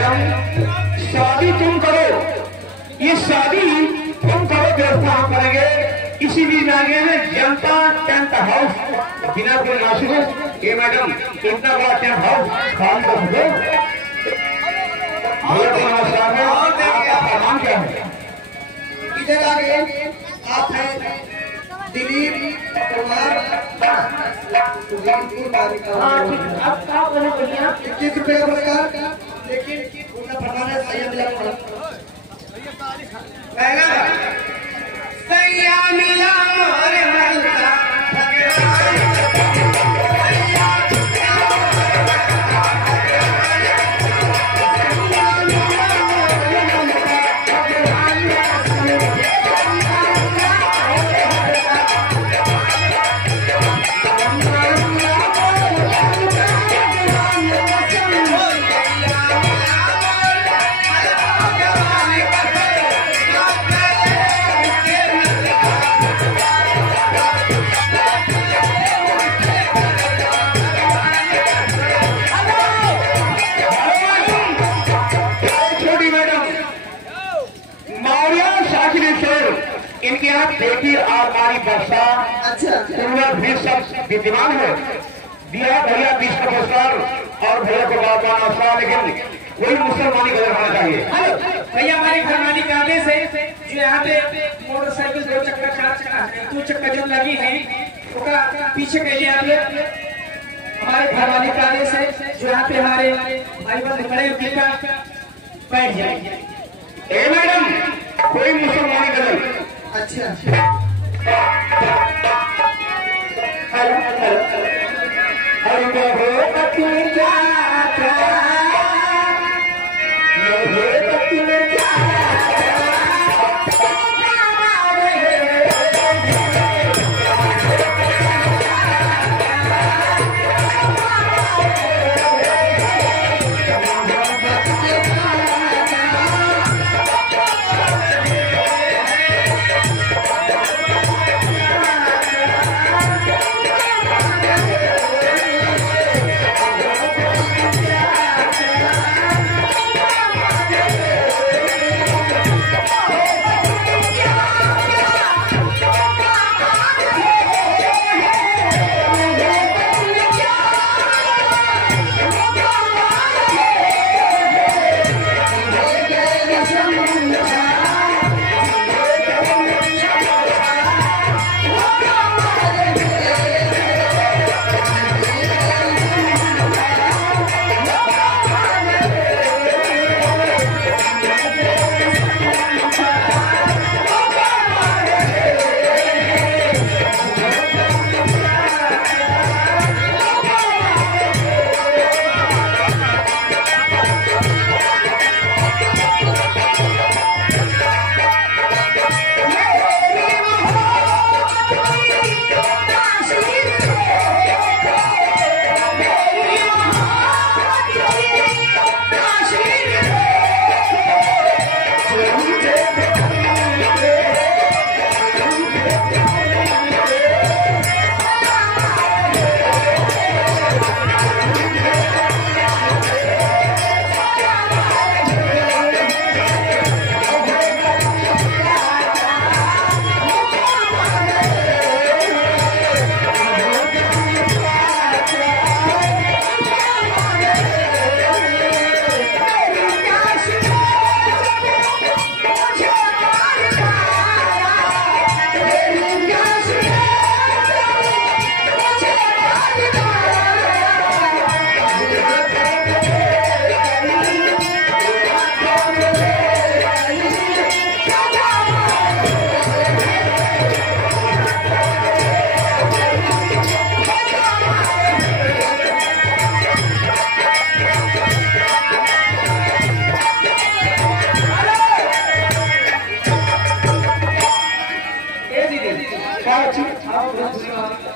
मैडम, शादी तुम करो, ये शादी तुम करो, व्यवस्था हम करेंगे। इसी बीच में आगे है जनता टेंट हाउस बिना कोई नासिक। ये मैडम इतना बड़ा टेंट हाउस खाली कर दो। नमस्कार है, आपका नाम क्या है? इधर आगे आप हैं दिलीप कुमार। 21 रुपये का पुरस्कार, लेकिन उनका फरमान है सैया मिला सैया मिला मोरे मलका इनके यहाँ बेटी और नारी वर्षा भी सब विद्यमान है। दिया भैया 20 का पुरस्कार और भैया को बहुत बहुत नमस्कार। लेकिन कोई मुसलमानी कदर होना चाहिए। भैया हमारी घरवाली का आदेश है जो यहाँ पे मोटरसाइकिल 2 चक्का 4 चक्का 2 चक्का जो लगी है उसका पीछे कहिए आप। हमारे घरवाली का आदेश है जो यहाँ पे हमारे भाई बंद खड़े कृपया बैठ जाए। ए मैडम, कोई मुसलमानी कदर। अच्छा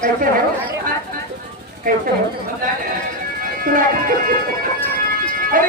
कैसे हो? कैसे हो? अरे